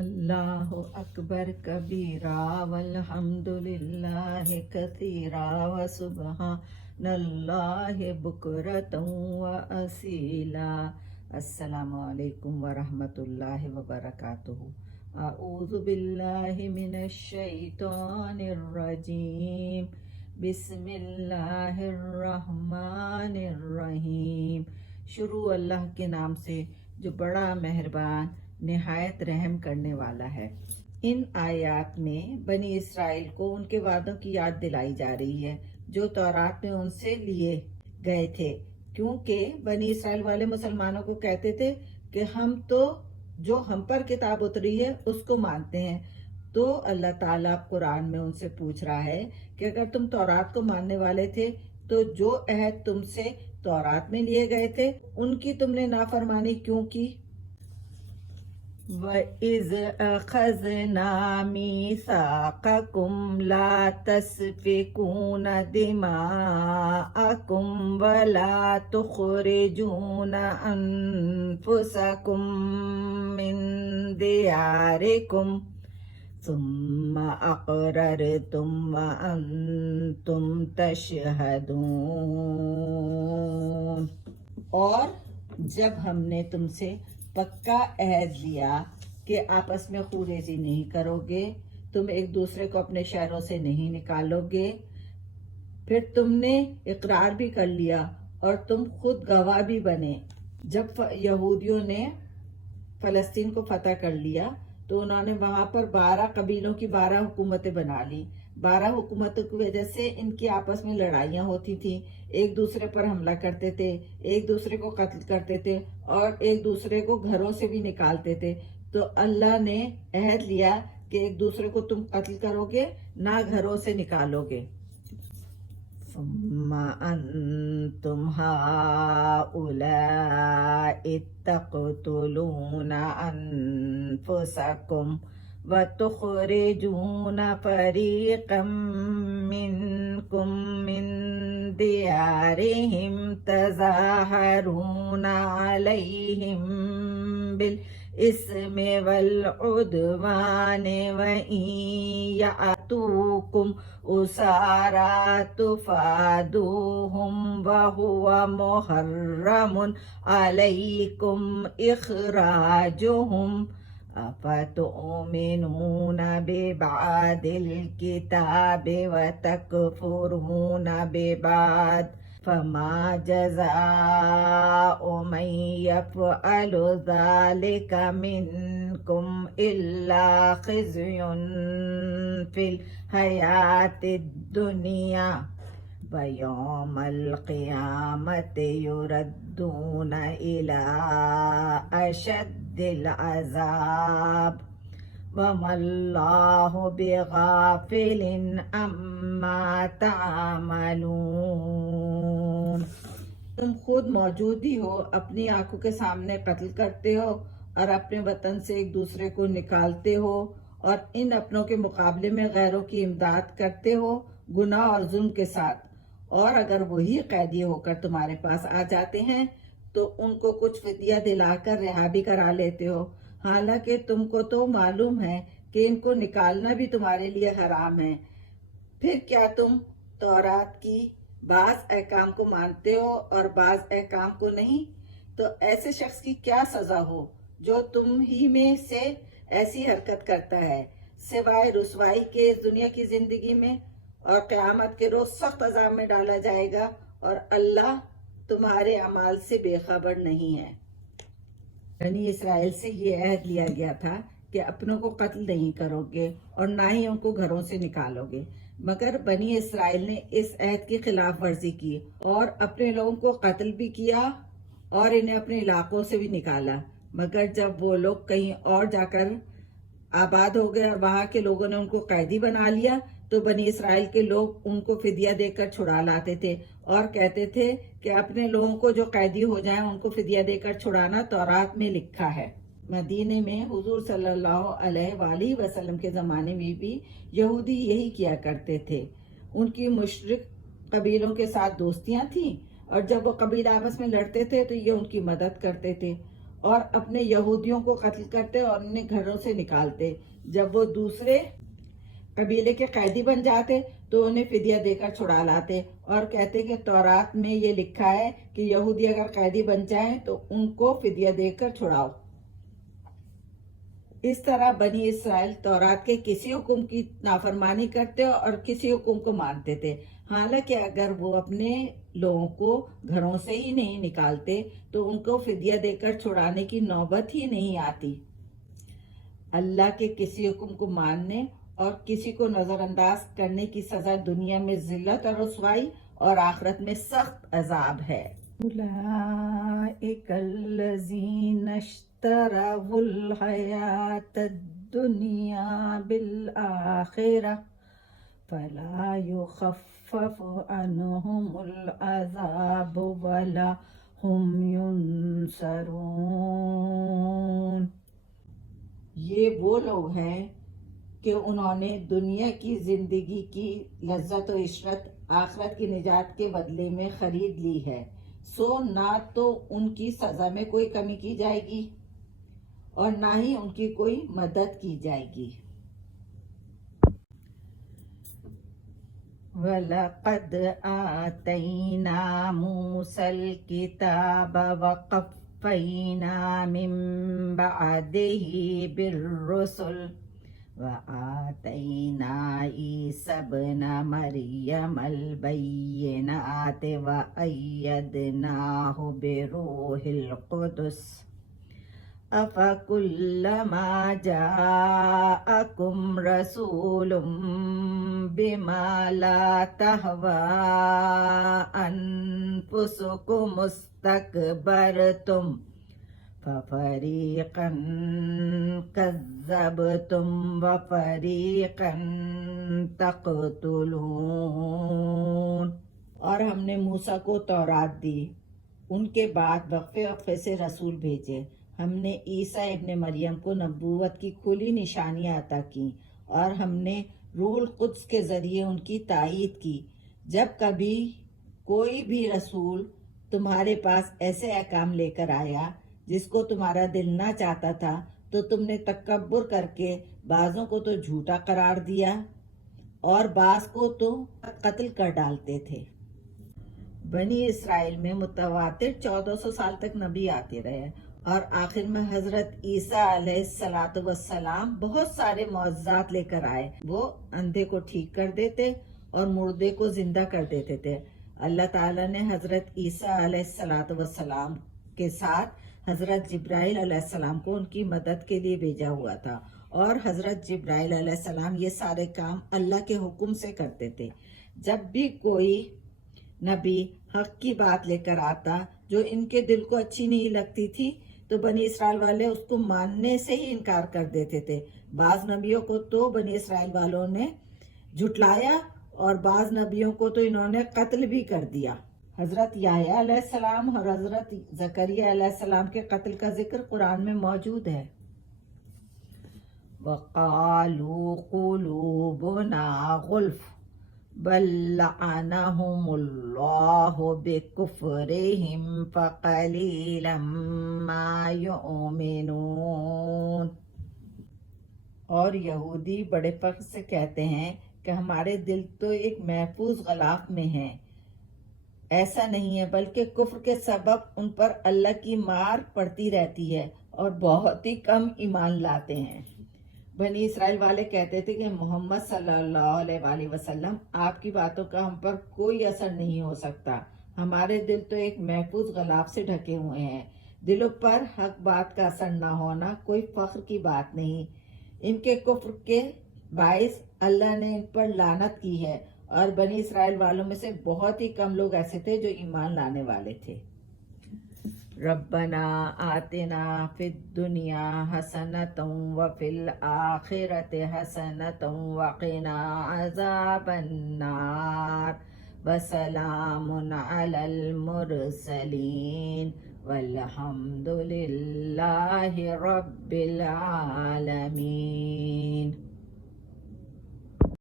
اللہ اکبر کبیرا والحمدللہ کثیرا وسبحان اللہ بکرۃ واصیلا۔ السلام علیکم ورحمۃ اللہ وبرکاتہ۔ اعوذ باللہ من الشیطان الرجیم، بسم اللہ الرحمن الرحیم۔ شروع اللہ کے نام سے جو بڑا مہربان نہایت رحم کرنے والا ہے۔ ان آیات میں بنی اسرائیل کو ان کے وعدوں کی یاد دلائی جا رہی ہے جو تورات میں ان سے لیے گئے تھے، کیونکہ بنی اسرائیل والے مسلمانوں کو کہتے تھے کہ ہم تو جو ہم پر کتاب اتری ہے اس کو مانتے ہیں۔ تو اللہ تعالیٰ قرآن میں ان سے پوچھ رہا ہے کہ اگر تم تورات کو ماننے والے تھے تو جو عہد تم سے تورات میں لیے گئے تھے ان کی تم نے نافرمانی کیوں کی؟ وَإِذْ أَخَذْنَا مِيثَاقَكُمْ لَا تَسْفِكُونَ دِمَاءَكُمْ وَلَا تُخْرِجُونَ أَنفُسَكُمْ مِنْ دِيَارِكُمْ ثُمَّ أَقْرَرْتُمْ وَأَنْتُمْ تَشْهَدُونَ۔ اور جب ہم نے تم سے پکا عہد لیا کہ آپس میں خوریزی نہیں کرو گے، تم ایک دوسرے کو اپنے شہروں سے نہیں نکالو گے، پھر تم نے اقرار بھی کر لیا اور تم خود گواہ بھی بنے۔ جب یہودیوں نے فلسطین کو فتح کر لیا تو انہوں نے وہاں پر 12 قبیلوں کی 12 حکومتیں بنا لی۔ 12 حکومتوں کی وجہ سے ان کی آپس میں لڑائیاں ہوتی تھیں، ایک دوسرے پر حملہ کرتے تھے، ایک دوسرے کو قتل کرتے تھے اور ایک دوسرے کو گھروں سے بھی نکالتے تھے۔ تو اللہ نے عہد لیا کہ ایک دوسرے کو تم قتل کرو گے نہ گھروں سے نکالو گے۔ ثم انتم هؤلاء تقتلون انفسکم وتخرجون فریقا منکم من دیارہم تظاہرون علیہم بالاسم والعدوان وإن یأتوکم اسارا تفادوہم وہو محرم علیکم اخراجہم افتؤمنون ببعض الکتاب وتکفرون ببعض فما جزاء من يفعل ذلك منكم إلا خزي في الحياة الدنيا ويوم القيامة يردون إلى أشد العذاب وما اللہ بغافل عما تعملون۔ تم خود موجود ہی ہو، اپنی آنکھوں کے سامنے قتل کرتے ہو اور اپنے وطن سے ایک دوسرے کو نکالتے ہو اور ان اپنوں کے مقابلے میں غیروں کی امداد کرتے ہو گناہ اور ظلم کے ساتھ۔ اور اگر وہی قیدی ہو کر تمہارے پاس آ جاتے ہیں تو ان کو کچھ فدیہ دلا کر رہا بھی کرا لیتے ہو، حالانکہ تم کو تو معلوم ہے کہ ان کو نکالنا بھی تمہارے لیے حرام ہے۔ پھر کیا تم تورات کی بعض احکام کو مانتے ہو اور بعض احکام کو نہیں؟ تو ایسے شخص کی کیا سزا ہو جو تم ہی میں سے ایسی حرکت کرتا ہے، سوائے رسوائی کے اس دنیا کی زندگی میں، اور قیامت کے روز سخت عذاب میں ڈالا جائے گا اور اللہ تمہارے اعمال سے بے خبر نہیں ہے۔ بنی اسرائیل سے یہ عہد لیا گیا تھا کہ اپنوں کو قتل نہیں کرو گے اور نہ ہی ان کو گھروں سے نکالو گے، مگر بنی اسرائیل نے اس عہد کی خلاف ورزی کی اور اپنے لوگوں کو قتل بھی کیا اور انہیں اپنے علاقوں سے بھی نکالا۔ مگر جب وہ لوگ کہیں اور جا کر آباد ہو گئے اور وہاں کے لوگوں نے ان کو قیدی بنا لیا تو بنی اسرائیل کے لوگ ان کو فدیہ دے کر چھڑا لاتے تھے اور کہتے تھے کہ اپنے لوگوں کو جو قیدی ہو جائیں ان کو فدیہ دے کر چھڑانا تورات میں لکھا ہے۔ مدینے میں حضور صلی اللہ علیہ وآلہ وسلم کے زمانے میں بھی یہودی یہی کیا کرتے تھے۔ ان کی مشرک قبیلوں کے ساتھ دوستیاں تھیں اور جب وہ قبیلے آپس میں لڑتے تھے تو یہ ان کی مدد کرتے تھے اور اپنے یہودیوں کو قتل کرتے اور انہیں گھروں سے نکالتے. جب وہ دوسرے قبیلے کے قیدی بن جاتے تو انہیں فدیہ دے کر چھڑا لاتے اور کہتے کہ تورات میں یہ لکھا ہے کہ یہودی اگر قیدی بن جائیں تو ان کو فدیہ دے کر چھڑاؤ. اس طرح بنی اسرائیل تورات کے کسی حکم کی نافرمانی کرتے اور کسی حکم کو مانتے تھے، حالانکہ اگر وہ اپنے لوگوں کو گھروں سے ہی نہیں نکالتے تو ان کو فدیہ دے کر چھڑانے کی نوبت ہی نہیں آتی. اللہ کے کسی حکم کو ماننے اور کسی کو نظر انداز کرنے کی سزا دنیا میں ذلت اور رسوائی اور آخرت میں سخت عذاب ہے. اولئک الذین اشتروا الحیاة الدنیا بالآخرہ فلا یخفف عنہم العذاب ولا هم ینصرون. یہ وہ لوگ ہیں کہ انہوں نے دنیا کی زندگی کی لذت و عشرت آخرت کی نجات کے بدلے میں خرید لی ہے، سو نہ تو ان کی سزا میں کوئی کمی کی جائے گی اور نہ ہی ان کی کوئی مدد کی جائے گی. وَلَقَدْ آتَيْنَا مُوسَى الْكِتَابَ وَقَفَّيْنَا مِن بَعْدِهِ بِالرُّسُلِ وَآتَيْنَا عِيسَى ابْنَ مَرْيَمَ الْبَيِّنَاتِ وَأَيَّدْنَاهُ بِرُوحِ الْقُدُسِ أَفَكُلَّمَا جَاءَكُمْ رَسُولٌ بِمَا لَا تَهْوَىٰ أَنفُسُكُمُ اسْتَكْبَرْتُمْ فَفَرِيقًا كَذَّبْتُمْ وَفَرِيقًا تَقْتُلُونَ. اور ہم نے موسیٰ کو تورات دی، ان کے بعد وقفے وقفے سے رسول بھیجے. ہم نے عیسیٰ ابن مریم کو نبوت کی کھلی نشانیاں عطا کی اور ہم نے روح القدس کے ذریعے ان کی تائید کی. جب کبھی کوئی بھی رسول تمہارے پاس ایسے احکام لے کر آیا جس کو تمہارا دل نہ چاہتا تھا تو تم نے تکبر کر کے بعضوں کو تو جھوٹا قرار دیا اور بعض کو تو قتل کر ڈالتے تھے. بنی اسرائیل میں متواتر 1400 سال تک نبی آتے رہے اور آخر میں حضرت عیسیٰ علیہ السلام بہت سارے معجزات لے کر آئے. وہ اندھے کو ٹھیک کر دیتے اور مردے کو زندہ کر دیتے تھے. اللہ تعالیٰ نے حضرت عیسیٰ علیہ السلام کے ساتھ حضرت جبرائیل علیہ السلام کو ان کی مدد کے لیے بھیجا ہوا تھا اور حضرت جبرائیل علیہ السلام یہ سارے کام اللہ کے حکم سے کرتے تھے. جب بھی کوئی نبی حق کی بات لے کر آتا جو ان کے دل کو اچھی نہیں لگتی تھی تو بنی اسرائیل والے اس کو ماننے سے ہی انکار کر دیتے تھے. بعض نبیوں کو تو بنی اسرائیل والوں نے جھٹلایا اور بعض نبیوں کو تو انہوں نے قتل بھی کر دیا. حضرت یحییٰ علیہ السلام اور حضرت زکریا علیہ السلام کے قتل کا ذکر قرآن میں موجود ہے. وَقَالُوا قُلُوبُنَا غُلْفٌ بَل لَّعَنَهُمُ اللَّهُ بِكُفْرِهِمْ فَقَلِيلًا مَّا يُؤْمِنُونَ. اور یہودی بڑے فخر سے کہتے ہیں کہ ہمارے دل تو ایک محفوظ غلاف میں ہیں. ایسا نہیں ہے، بلکہ کفر کے سبب ان پر اللہ کی مار پڑتی رہتی ہے اور بہت ہی کم ایمان لاتے ہیں. بنی اسرائیل والے کہتے تھے کہ محمد صلی اللہ علیہ وآلہ وسلم آپ کی باتوں کا ہم پر کوئی اثر نہیں ہو سکتا. ہمارے دل تو ایک محفوظ غلاف سے ڈھکے ہوئے ہیں. دلوں پر حق بات کا اثر نہ ہونا کوئی فخر کی بات نہیں. ان کے کفر کے باعث اللہ نے ان پر لعنت کی ہے اور بنی اسرائیل والوں میں سے بہت ہی کم لوگ ایسے تھے جو ایمان لانے والے تھے. ربنا آتنا فی الدنیا حسنۃ وفی الآخرۃ حسنۃ وقنا عذاب النار وسلام علی المرسلین والحمد للہ رب العالمین.